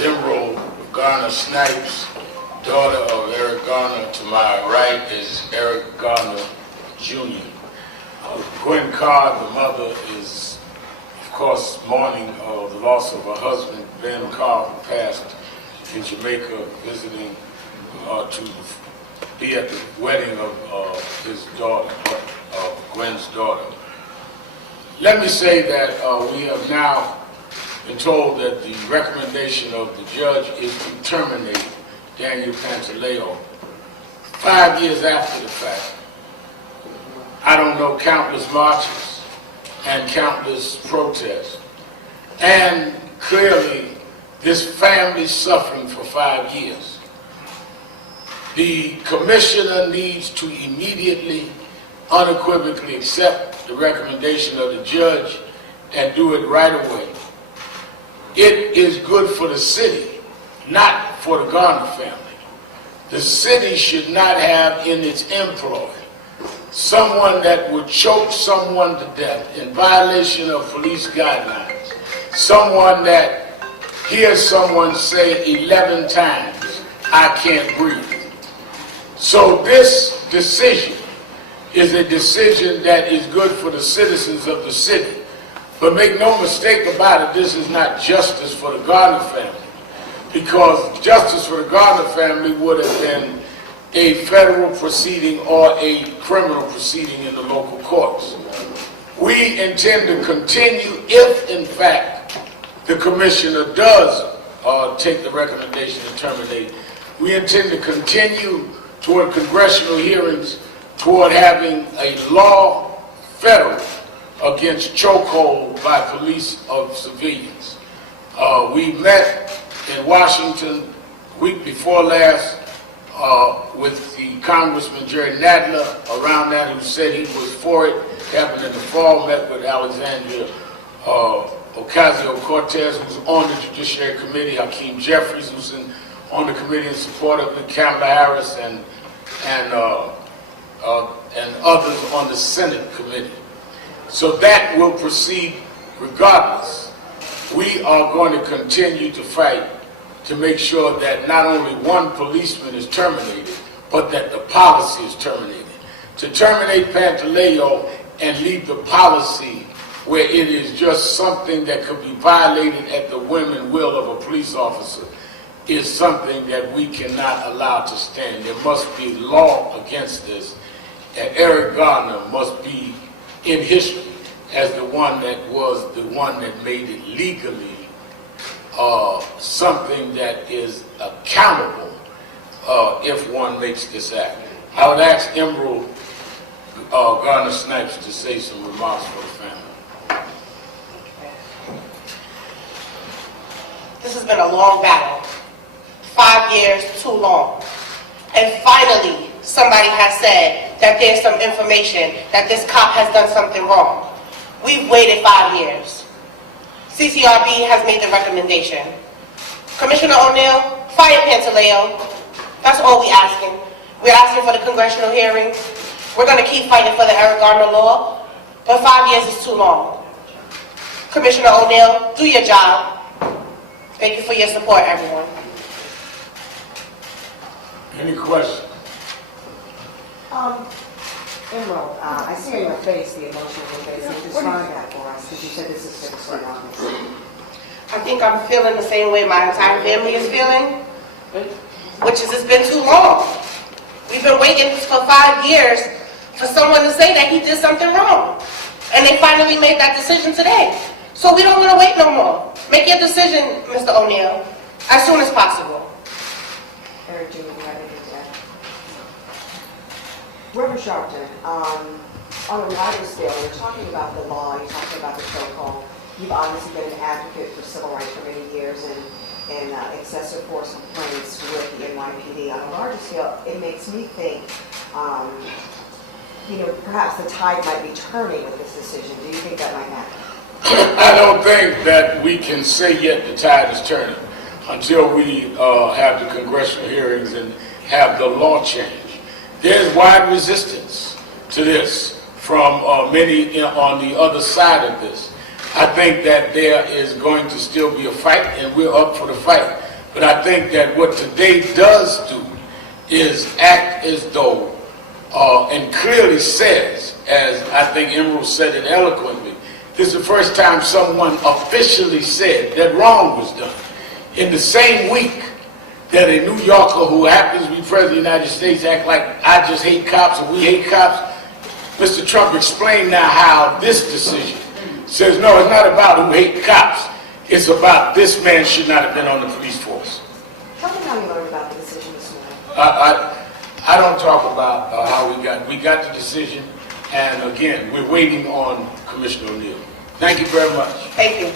is Emerald Garner Snipes, daughter of Eric Garner. To my right is Eric Garner Jr. Gwen Carr, the mother, is, of course, mourning the loss of her husband, Ben Carr, who passed in Jamaica, visiting to be at the wedding of his daughter, Gwen's daughter. Let me say that we have now been told that the recommendation of the judge is to terminate Daniel Pantaleo 5 years after the fact. I don't know, countless marches and countless protests. And clearly, this family suffering for 5 years. The commissioner needs to immediately, unequivocally accept the recommendation of the judge and do it right away. It is good for the city, not for the Garner family. The city should not have in its employ someone that would choke someone to death in violation of police guidelines, someone that hears someone say 11 times, "I can't breathe." So this decision is a decision that is good for the citizens of the city. But make no mistake about it, this is not justice for the Garner family, because justice for the Garner family would have been a federal proceeding or a criminal proceeding in the local courts. We intend to continue, if in fact the commissioner does take the recommendation to terminate, we intend to continue toward congressional hearings, toward having a law federal against chokehold by police of civilians. We met in Washington week before last with the Congressman Jerry Nadler around that, who said he was for it. Happened in the fall, met with Alexandria Ocasio-Cortez, who's on the Judiciary Committee, Hakeem Jeffries, who's on the committee in support of it, Kamala Harris, and others on the Senate committee. So that will proceed regardless. We are going to continue to fight to make sure that not only one policeman is terminated, but that the policy is terminated. To terminate Pantaleo and leave the policy where it is just something that could be violated at the whim and will of a police officer is something that we cannot allow to stand. There must be law against this, and Eric Garner must be in history as the one that made it legally something that is accountable if one makes this act. I would ask Emerald Garner Snipes to say some remarks for the family. This has been a long battle. 5 years, too long. And finally, somebody has said that there's some information that this cop has done something wrong. We've waited 5 years. CCRB has made the recommendation. Commissioner O'Neill, fire Pantaleo. That's all we're asking. We're asking for the congressional hearing. We're going to keep fighting for the Eric Garner law, but 5 years is too long. Commissioner O'Neill, do your job. Thank you for your support, everyone. Any questions? Emerald, I see on your face the emotion on your face. Describe that for us, because you said this is bittersweet, obviously. I think I'm feeling the same way my entire family is feeling, which is it's been too long. We've been waiting for 5 years for someone to say that he did something wrong. And they finally made that decision today. So we don't want to wait no more. Make your decision, Mr. O'Neill, as soon as possible. Eric, do you have anything to add? Reverend Sharpton, on a wider scale, you're talking about the law, you're talking about the chokehold. You've obviously been an advocate for civil rights for many years and excessive force complaints with the NYPD. On a larger scale, it makes me think, perhaps the tide might be turning with this decision. Do you think that might happen? I don't think that we can say yet the tide is turning until we have the congressional hearings and have the law change. There's wide resistance to this from many on the other side of this. I think that there is going to still be a fight, and we're up for the fight. But I think that what today does do is act as though, and clearly says, as I think Emerald said it eloquently, this is the first time someone officially said that wrong was done. In the same week that a New Yorker who happens to be President of the United States act like I just hate cops or we hate cops, Mr. Trump explained now how this decision says, no, it's not about who hate cops. It's about this man should not have been on the police force. Tell me how you learned about the decision this morning. I don't talk about how we got the decision, and again, we're waiting on Commissioner O'Neill. Thank you very much. Thank you.